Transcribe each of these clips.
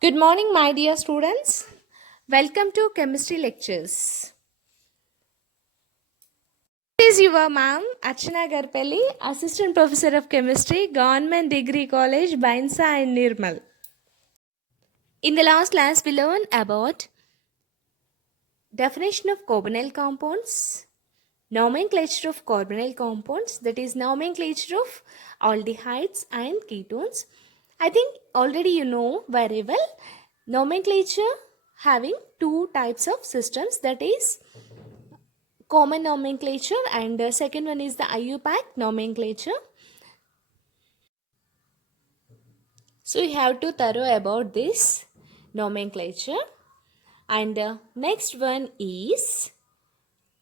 Good morning, my dear students. Welcome to Chemistry Lectures. This is your ma'am, Archana Garpelli, Assistant Professor of Chemistry, Government Degree College, Bainsa and Nirmal. In the last class, we learned about definition of carbonyl compounds, nomenclature of carbonyl compounds, that is nomenclature of aldehydes and ketones. I think already you know very well nomenclature having two types of systems, that is common nomenclature and second one is the IUPAC nomenclature. So you have to thorough about this nomenclature. And next one is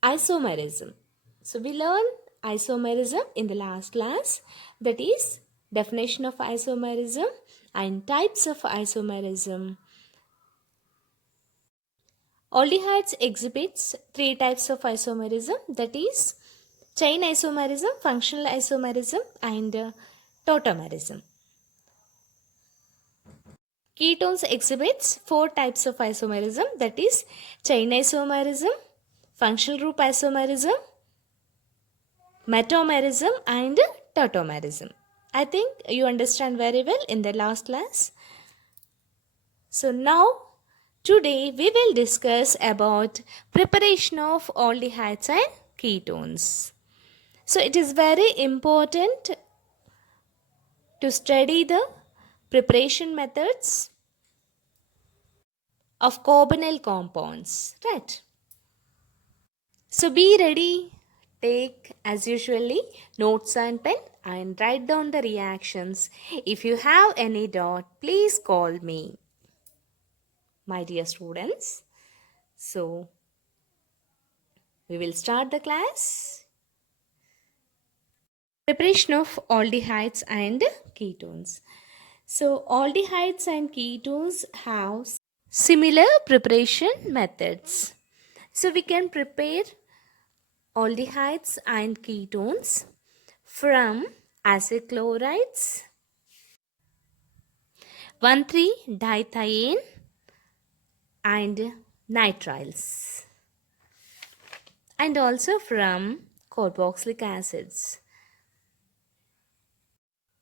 isomerism. So we learned isomerism in the last class, that is definition of isomerism and types of isomerism. Aldehydes exhibits three types of isomerism, that is chain isomerism, functional isomerism and tautomerism. Ketones exhibits four types of isomerism, that is chain isomerism, functional group isomerism, metamerism and tautomerism. I think you understand very well in the last class. So now today we will discuss about preparation of aldehydes and ketones. So it is very important to study the preparation methods of carbonyl compounds, right? So be ready, take as usually notes and pen and write down the reactions. If you have any doubt, please call me, my dear students. So we will start the class. Preparation of aldehydes and ketones. So aldehydes and ketones have similar preparation methods. So we can prepare aldehydes and ketones from acid chlorides, 1,3-dithiene and nitriles, and also from carboxylic acids.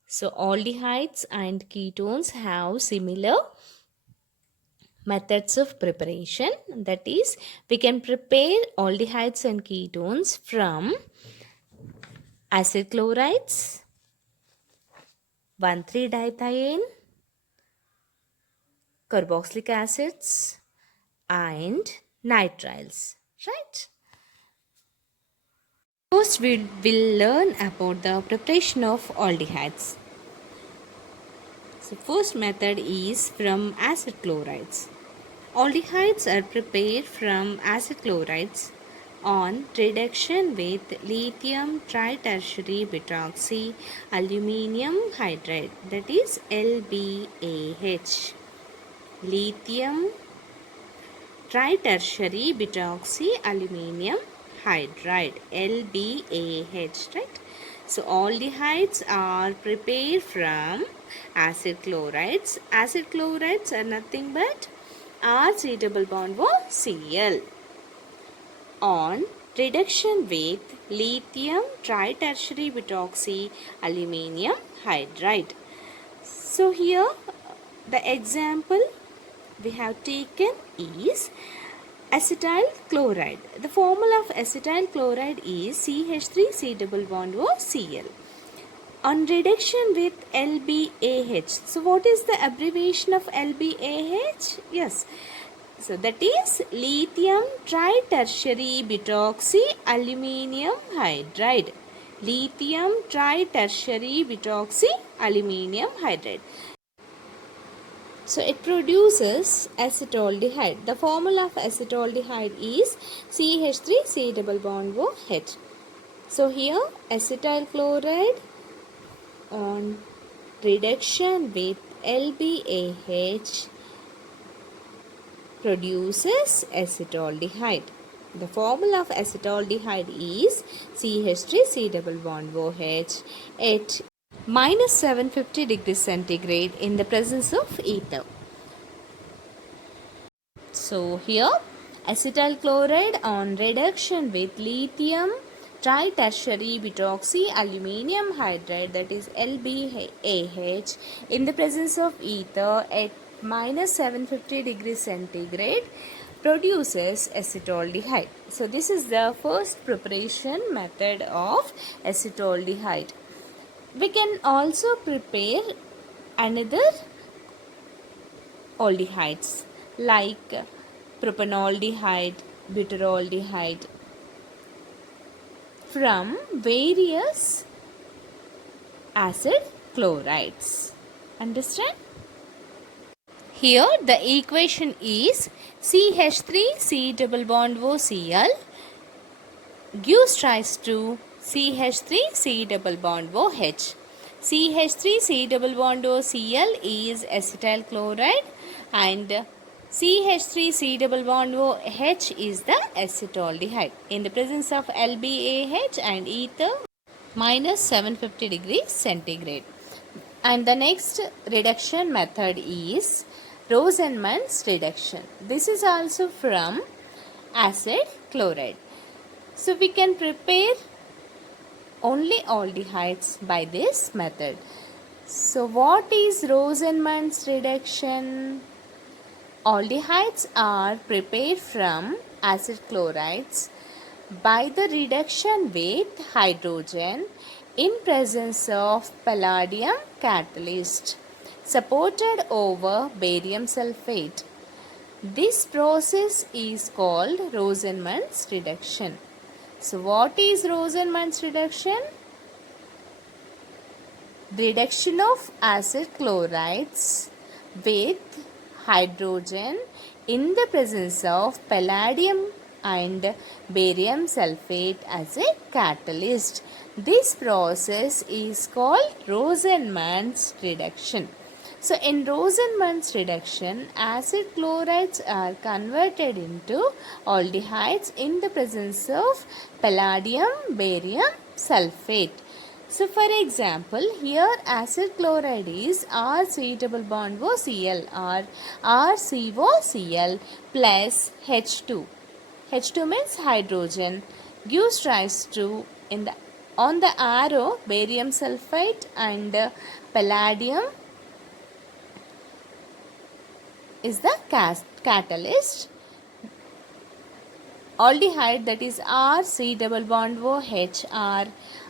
So aldehydes and ketones have similar methods of preparation, that is we can prepare aldehydes and ketones from acid chlorides, 1,3-dithiene, carboxylic acids and nitriles, right? First we will learn about the preparation of aldehydes. So first method is from acid chlorides. Aldehydes are prepared from acid chlorides on reduction with lithium tritertiary butoxy aluminium hydride, that is LBAH. Lithium tritertiary butoxy aluminium hydride, LBAH, right? So aldehydes are prepared from acid chlorides. Acid chlorides are nothing but R-C double bond O Cl on reduction with lithium tritertiary butoxy aluminium hydride. So here the example we have taken is acetyl chloride. The formula of acetyl chloride is CH3C double bond O Cl on reduction with LBAH. So what is the abbreviation of LBAH? Yes. So that is lithium tritertiary butoxy aluminium hydride. Lithium tritertiary butoxy aluminium hydride. So it produces acetaldehyde. The formula of acetaldehyde is CH3C double bond OH. So here acetyl chloride on reduction with LBAH produces acetaldehyde. The formula of acetaldehyde is CH3C double bond OH at minus 750 degrees centigrade in the presence of ether. So here acetyl chloride on reduction with lithium tritertiary butoxy aluminium hydride, that is LBAH, in the presence of ether at minus 750 degrees centigrade produces acetaldehyde. So this is the first preparation method of acetaldehyde. We can also prepare another aldehydes like propanaldehyde, butyraldehyde from various acid chlorides. Understand? Here the equation is CH3C double bond OCl gives rise to CH3C double bond OH. CH3C double bond OCl is acetyl chloride and CH3C double bond OH is the acetaldehyde in the presence of LBAH and ether minus 750 degrees centigrade. And the next reduction method is Rosenmann's reduction. This is also from acid chloride. So we can prepare only aldehydes by this method. So what is Rosenmann's reduction? Aldehydes are prepared from acid chlorides by the reduction with hydrogen in presence of palladium catalyst supported over barium sulfate. This process is called Rosenmann's reduction. So what is Rosenmann's reduction? The reduction of acid chlorides with hydrogen in the presence of palladium and barium sulfate as a catalyst. This process is called Rosenmann's reduction. So in Rosenmann's reduction, acid chlorides are converted into aldehydes in the presence of palladium barium sulfate. So for example, here acid chloride is RC double bond OCl or RCOCl plus H2. H2 means hydrogen, gives rise to on the arrow barium sulfate and palladium is the catalyst. Aldehyde, that is RC double bond OH or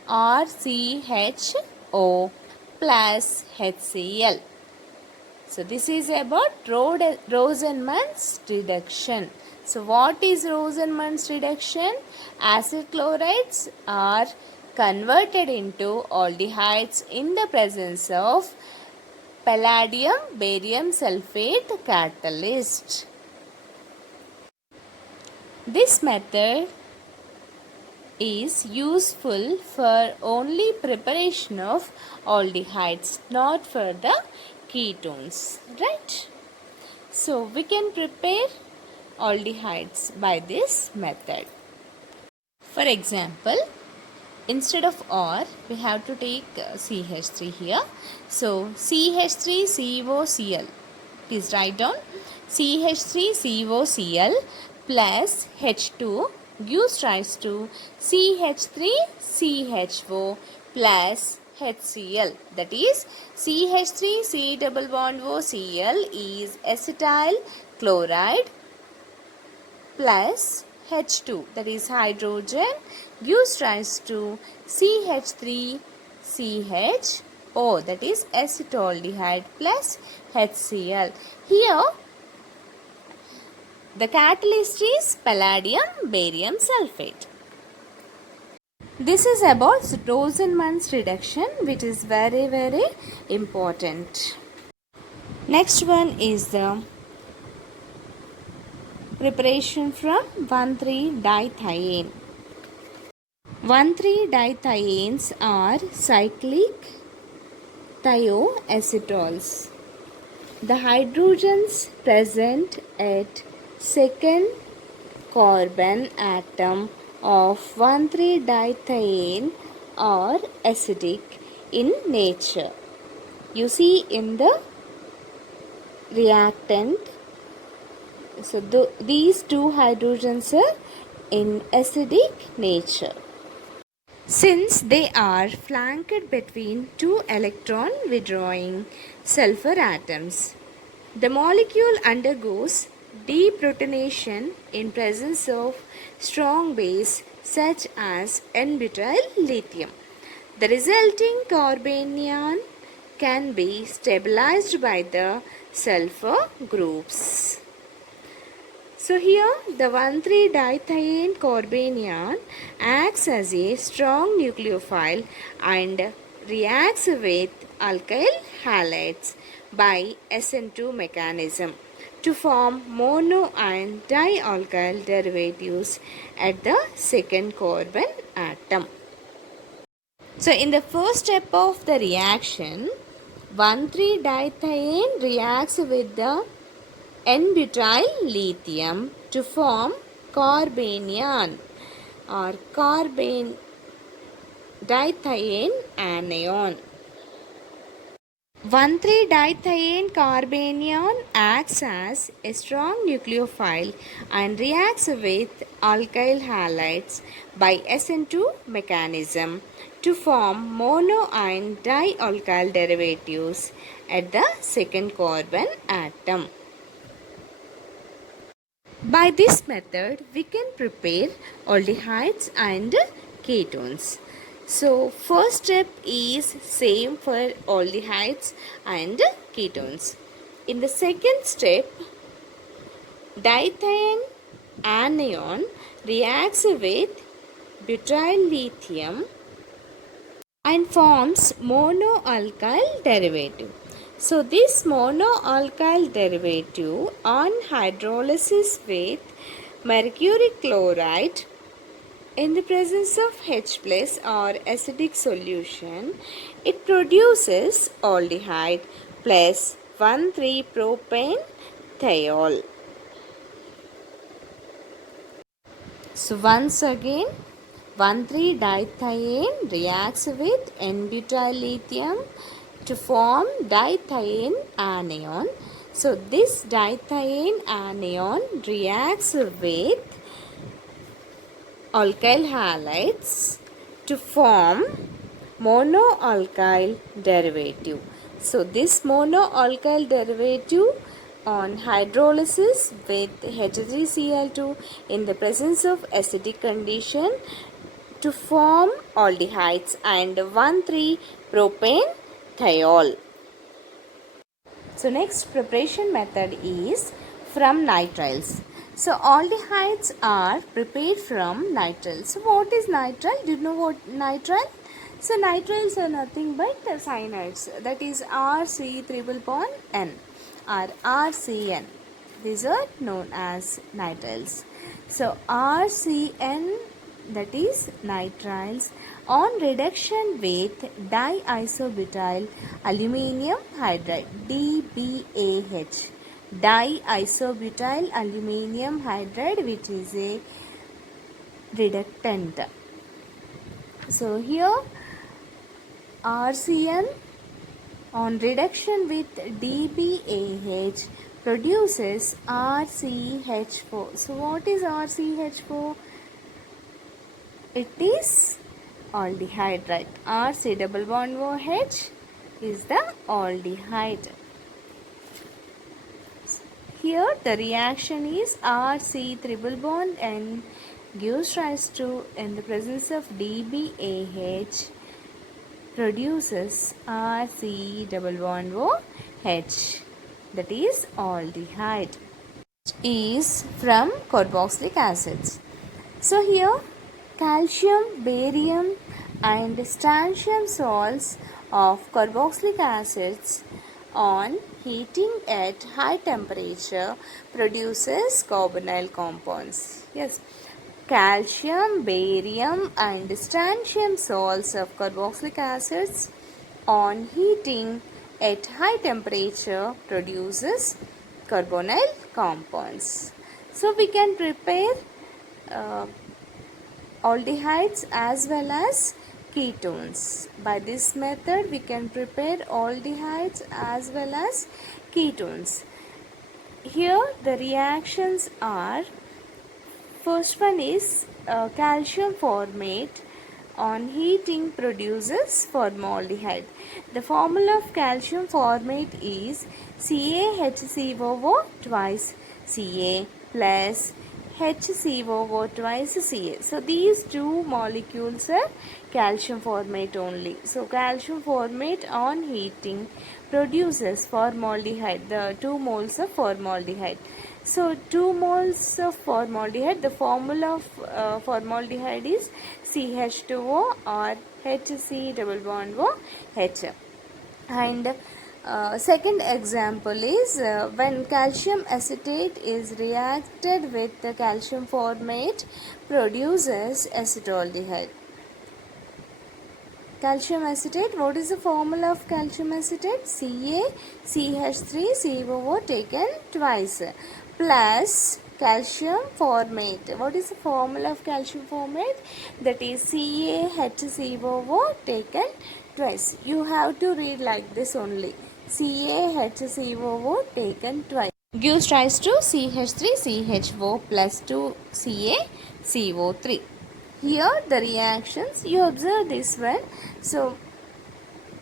RCHO plus HCl. So this is about Rosenmann's reduction. So what is Rosenmann's reduction? Acid chlorides are converted into aldehydes in the presence of palladium barium sulfate catalyst. This method is useful for only preparation of aldehydes, not for the ketones, right? So we can prepare aldehydes by this method. For example, instead of R, we have to take CH3 here. So CH3COCl, please write down CH3COCl plus H2 gives rise to CH3CHO plus HCl, that is CH3C double bond OCl is acetyl chloride plus H2, that is hydrogen, gives rise to CH3CHO, that is acetaldehyde plus HCl. Here the catalyst is palladium barium sulfate. This is about Rosenmann's reduction, which is very, very important. Next one is the preparation from 1,3-dithiene. 1,3-dithienes are cyclic thioacetals. The hydrogens present at second carbon atom of 1,3-dithiene are acidic in nature. You see in the reactant So these two hydrogens are in acidic nature. Since they are flanked between two electron withdrawing sulfur atoms, the molecule undergoes deprotonation in presence of strong base such as N-butyl lithium. The resulting carbanion can be stabilized by the sulfur groups. So here the 1,3-dithiene carbanion acts as a strong nucleophile and reacts with alkyl halides by SN2 mechanism to form mono and dialkyl derivatives at the second carbon atom. So in the first step of the reaction, 1,3-dithiene reacts with the N-butyl lithium to form carbanion or carbene dithiene anion. 1,3-dithiene carbanion acts as a strong nucleophile and reacts with alkyl halides by SN2 mechanism to form mono and dialkyl derivatives at the second carbon atom. By this method, we can prepare aldehydes and ketones. So, first step is same for aldehydes and ketones. In the second step, dithiene anion reacts with butyl lithium and forms monoalkyl derivative. So this monoalkyl derivative on hydrolysis with mercury chloride in the presence of H plus or acidic solution, it produces aldehyde plus 1,3-propane thiol. So once again, 1,3-dithiene reacts with N-butyl lithium to form dithiene anion. So this dithiene anion reacts with alkyl halides to form monoalkyl derivative. So this monoalkyl derivative on hydrolysis with H3Cl2 in the presence of acidic condition to form aldehydes and 1,3-propane thiol. So next preparation method is from nitriles. So aldehydes are prepared from nitriles. So what is nitrile? Do you know what nitrile? So nitriles are nothing but cyanides, that is RC triple bond N or RCN. These are known as nitriles. So RCN, that is nitriles, on reduction with diisobutyl aluminium hydride DBAH, diisobutyl aluminium hydride, which is a reductant. So here RCN on reduction with DBAH produces RCH4. So what is RCH4? It is aldehyde, right? RC double bond OH is the aldehyde. Here the reaction is RC triple bond N gives rise to, in the presence of DBAH, produces RC double bond OH, that is aldehyde. Is from carboxylic acids. So here calcium, barium and strontium salts of carboxylic acids on heating at high temperature produces carbonyl compounds. Yes, calcium, barium and strontium salts of carboxylic acids on heating at high temperature produces carbonyl compounds. So we can prepare aldehydes as well as ketones. By this method we can prepare aldehydes as well as ketones. here the reactions are, first one is calcium formate on heating produces formaldehyde. The formula of calcium formate is CaHCOO twice Ca plus HCOO twice Ca. So these two molecules are calcium formate only. So calcium formate on heating produces formaldehyde, the 2 moles of formaldehyde. So 2 moles of formaldehyde, the formula of formaldehyde is CH2O or HC double bond OH. And second example is when calcium acetate is reacted with the calcium formate produces acetaldehyde. Calcium acetate, what is the formula of calcium acetate? CaCH3COO taken twice plus calcium formate. What is the formula of calcium formate? That is CaHCOO taken twice. You have to read like this only. CaHCOO taken twice gives rise to CH3CHO plus 2CaCO3. Here the reactions, you observe this one. So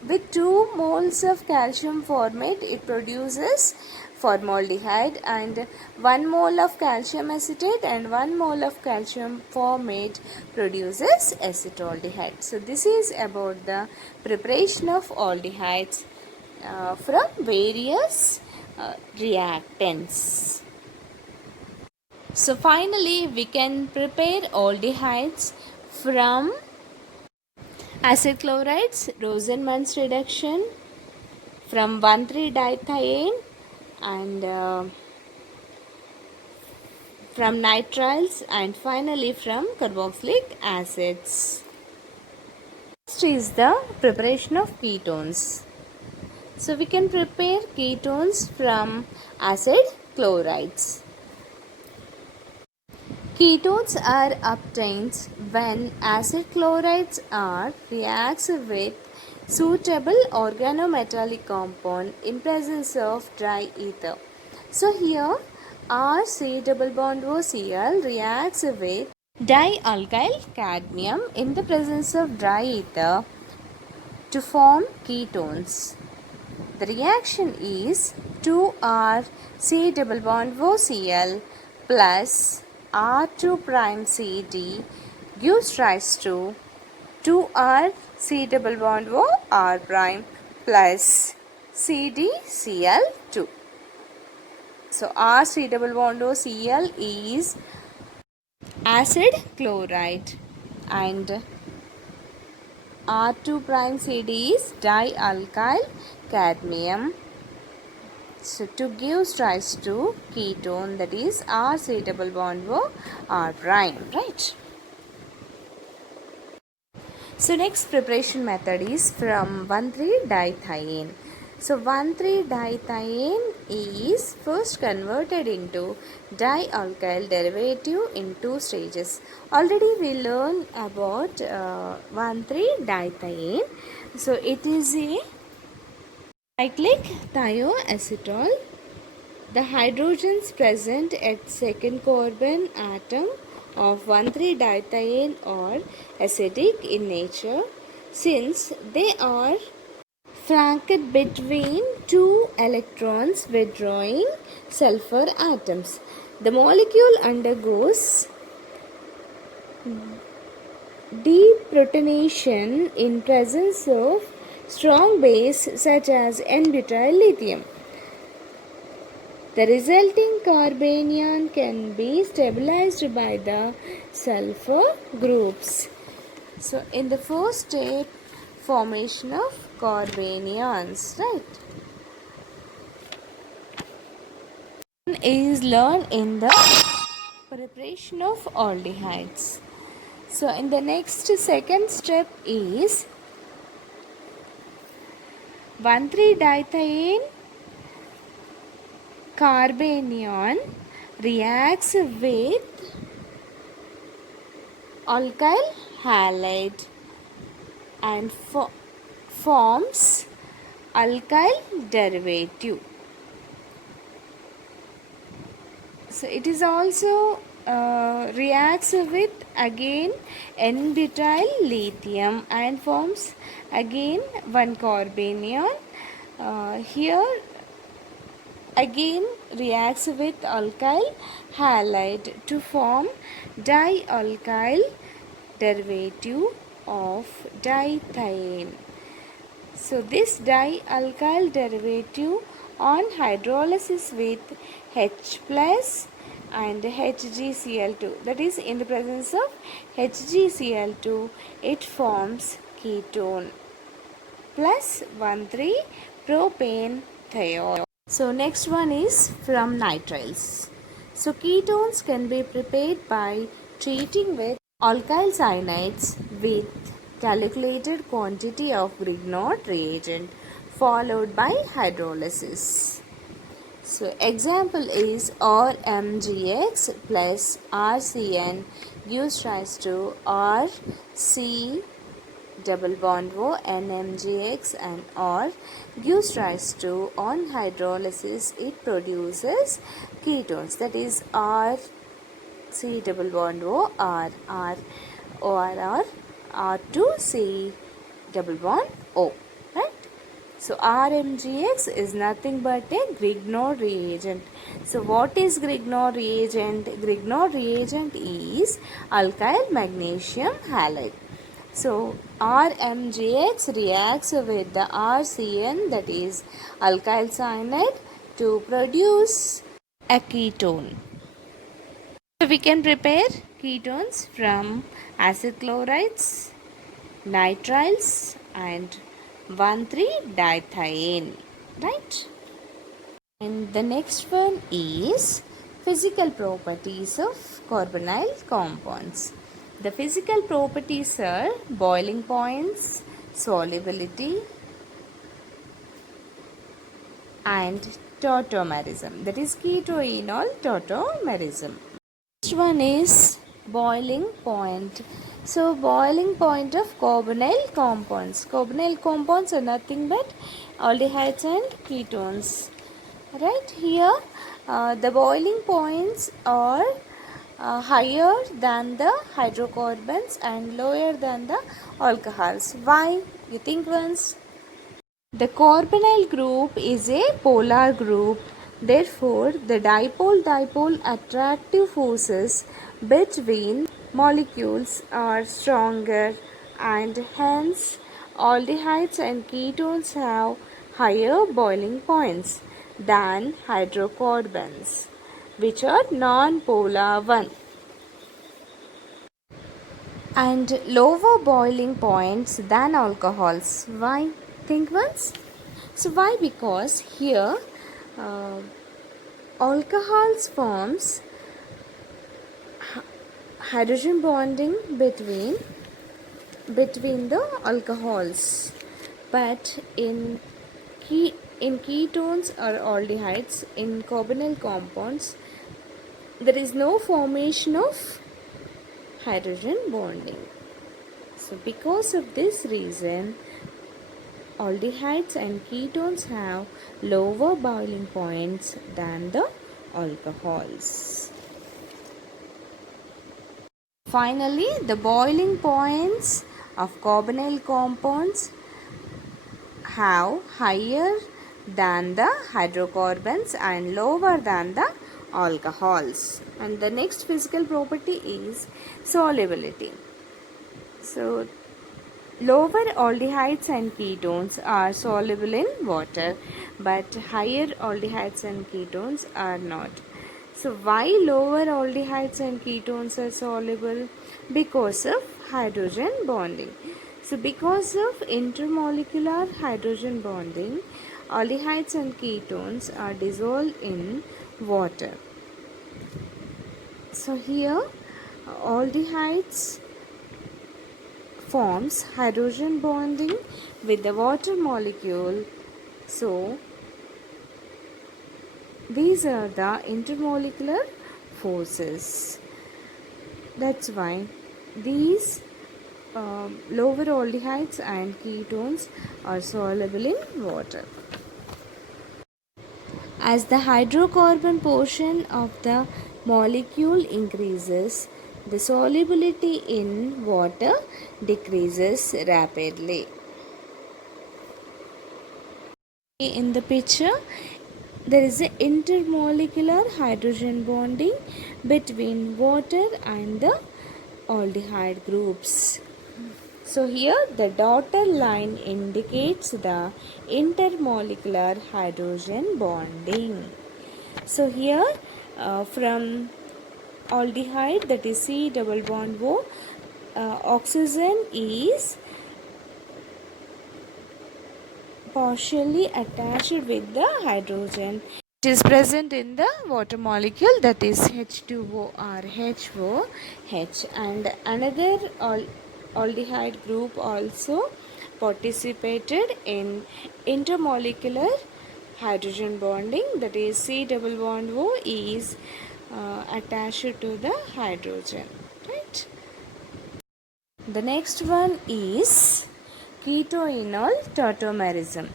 with 2 moles of calcium formate it produces formaldehyde, and 1 mole of calcium acetate and 1 mole of calcium formate produces acetaldehyde. So this is about the preparation of aldehydes from various reactants. So finally we can prepare aldehydes from acid chlorides, Rosenmann's reduction, from 1,3-dithiene, and from nitriles, and finally from carboxylic acids. Next is the preparation of ketones. So we can prepare ketones from acid chlorides. Ketones are obtained when acid chlorides are reacts with suitable organometallic compound in presence of dry ether. So here RC double bond OCl reacts with dialkyl cadmium in the presence of dry ether to form ketones. The reaction is 2R C double bond OCl plus R2 prime CD gives rise to 2R C double bond O R prime plus CdCl2. So R C double bond O Cl is acid chloride and R2 prime CD is dialkyl cadmium. So to give rise to ketone, that is RC double bond O R prime, right? So next preparation method is from 1,3-dithiene. So 1,3-dithiene is first converted into dialkyl derivative in 2 stages. Already we learned about 1,3-dithiene. So it is a cyclic thioacetal. The hydrogens present at second carbon atom of 1,3-dithiene are acidic in nature since they are flanked between 2 electrons withdrawing sulfur atoms. The molecule undergoes deprotonation in presence of strong base such as N-butyl lithium. The resulting carbanion can be stabilized by the sulfur groups. So in the first step, formation of carbanions, right? Is learned in the preparation of aldehydes. So in the next second step is 1,3-dithiene carbanion reacts with alkyl halide and forms alkyl derivative. So it is also reacts with again n-butyl lithium and forms again one carbanion. Here again reacts with alkyl halide to form dialkyl derivative of dithiene. So this dialkyl derivative on hydrolysis with H plus and HgCl2, that is in the presence of HgCl2 it forms ketone plus 1,3 propane thiol. So next one is from nitriles. So ketones can be prepared by treating with alkyl cyanides with calculated quantity of Grignard reagent followed by hydrolysis. So example is RMGX plus RCN gives rise to RC double bond O NMGX and R gives rise to, on hydrolysis it produces ketones, that is R C double bond O R R ORR R2 C double bond O, right? So RMGX is nothing but a Grignard reagent. So what is Grignard reagent? Grignard reagent is alkyl magnesium halide. So RMGX reacts with the RCN, that is alkyl cyanide, to produce a ketone. So we can prepare ketones from acid chlorides, nitriles and 1,3-dithiene, right? And the next one is physical properties of carbonyl compounds. The physical properties are boiling points, solubility and tautomerism, that is ketoenol tautomerism. Next one is boiling point. So boiling point of carbonyl compounds. Carbonyl compounds are nothing but aldehydes and ketones. Right here the boiling points are higher than the hydrocarbons and lower than the alcohols. Why? You think once. The carbonyl group is a polar group. Therefore, the dipole-dipole attractive forces between molecules are stronger and hence aldehydes and ketones have higher boiling points than hydrocarbons, which are non-polar one, and lower boiling points than alcohols. Why? Think once. So why? Because here alcohols forms hydrogen bonding between the alcohols, but in ketones or aldehydes, in carbonyl compounds, there is no formation of hydrogen bonding. So because of this reason, aldehydes and ketones have lower boiling points than the alcohols. Finally, the boiling points of carbonyl compounds have higher than the hydrocarbons and lower than the alcohols. And the next physical property is solubility. So lower aldehydes and ketones are soluble in water, but higher aldehydes and ketones are not. So why lower aldehydes and ketones are soluble? Because of hydrogen bonding. So because of intermolecular hydrogen bonding, aldehydes and ketones are dissolved in water. So here aldehydes forms hydrogen bonding with the water molecule. So these are the intermolecular forces. That's why these lower aldehydes and ketones are soluble in water. As the hydrocarbon portion of the molecule increases, the solubility in water decreases rapidly. In the picture, there is an intermolecular hydrogen bonding between water and the aldehyde groups. So here the dotted line indicates the intermolecular hydrogen bonding. So here from aldehyde, that is C double bond O, oxygen is partially attached with the hydrogen. It is present in the water molecule, that is H2O or HOH, and another aldehyde group also participated in intermolecular hydrogen bonding, that is C double bond O is attached to the hydrogen, right? The next one is ketoenol tautomerism.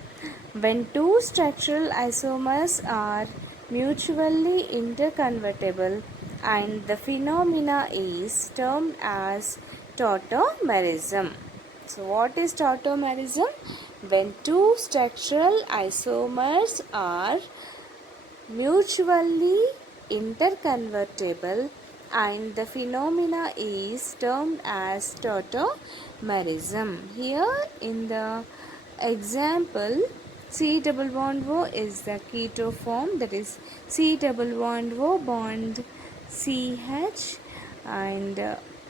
When two structural isomers are mutually interconvertible, and the phenomena is termed as tautomerism. So what is tautomerism? When two structural isomers are mutually interconvertible, and the phenomena is termed as tautomerism. Here in the example, C double bond O is the keto form, that is C double bond O bond CH, and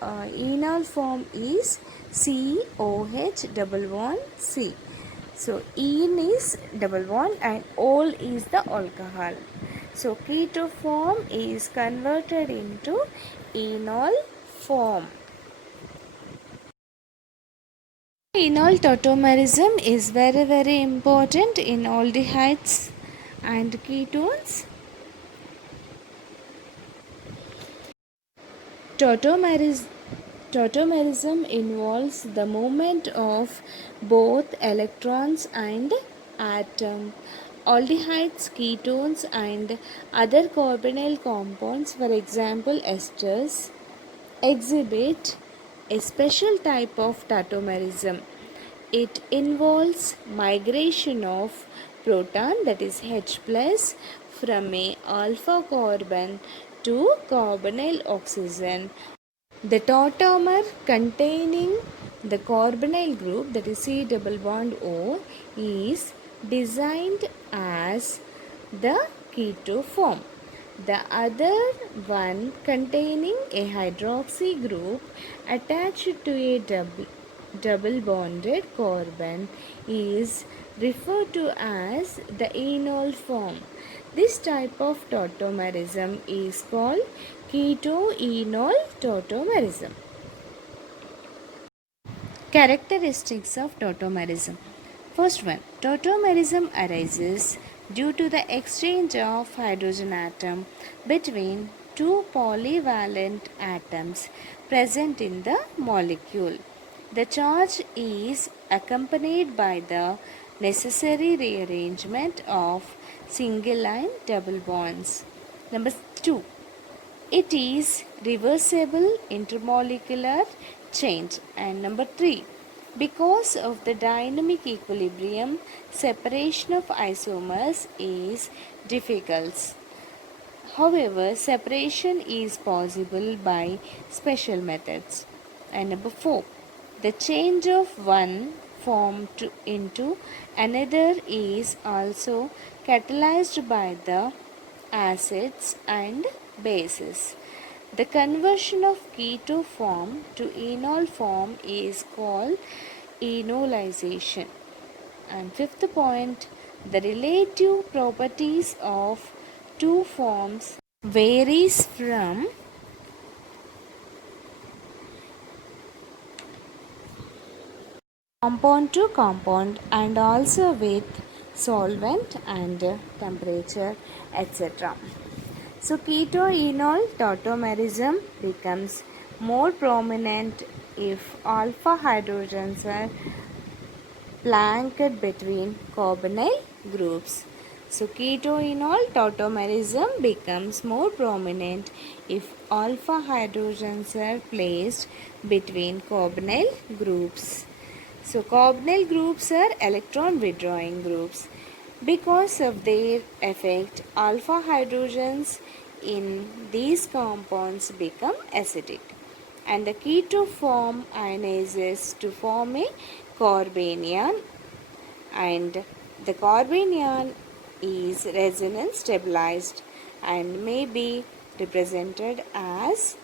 enol form is COH double bond C. So ene is double bond and ol is the alcohol. So keto form is converted into enol form. Enol tautomerism is very important in aldehydes and ketones. Tautomerism involves the movement of both electrons and atom. Aldehydes, ketones, and other carbonyl compounds, for example esters, exhibit a special type of tautomerism. It involves migration of proton, that is H plus, from a alpha carbon to carbonyl oxygen. The tautomer containing the carbonyl group, that is C double bond O, is designed as the keto form. The other one containing a hydroxy group attached to a double bonded carbon is referred to as the enol form. This type of tautomerism is called ketoenol tautomerism. Characteristics of tautomerism. First one, tautomerism arises due to the exchange of hydrogen atom between two polyvalent atoms present in the molecule. The charge is accompanied by the necessary rearrangement of single line double bonds. Number 2, it is reversible intermolecular change. And number 3, because of the dynamic equilibrium, separation of isomers is difficult. However, separation is possible by special methods. And number 4, the change of one form into another is also catalyzed by the acids and bases. The conversion of keto form to enol form is called enolization. And fifth point, the relative properties of two forms varies from compound to compound and also with solvent and temperature, etc. So ketoenol tautomerism becomes more prominent if alpha hydrogens are planked between carbonyl groups. So ketoenol tautomerism becomes more prominent if alpha hydrogens are placed between carbonyl groups. So carbonyl groups are electron withdrawing groups. Because of their effect, alpha hydrogens in these compounds become acidic and the keto form ionizes to form a carbanion, and the carbanion is resonance stabilized and may be represented as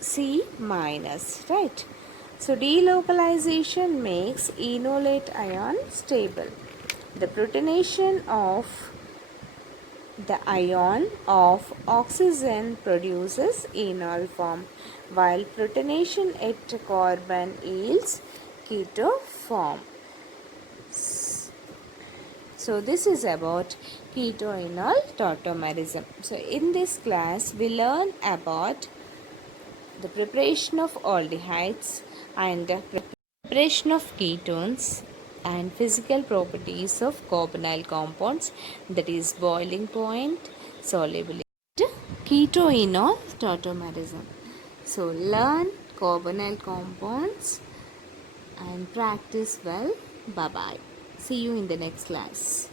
C minus, right? So delocalization makes enolate ion stable. The protonation of the ion of oxygen produces enol form, while protonation at carbon yields keto form. So this is about ketoenol tautomerism. So in this class we learn about the preparation of aldehydes and the preparation of ketones and physical properties of carbonyl compounds, that is boiling point, solubility, ketoenol tautomerism. So learn carbonyl compounds and practice well. Bye bye. See you in the next class.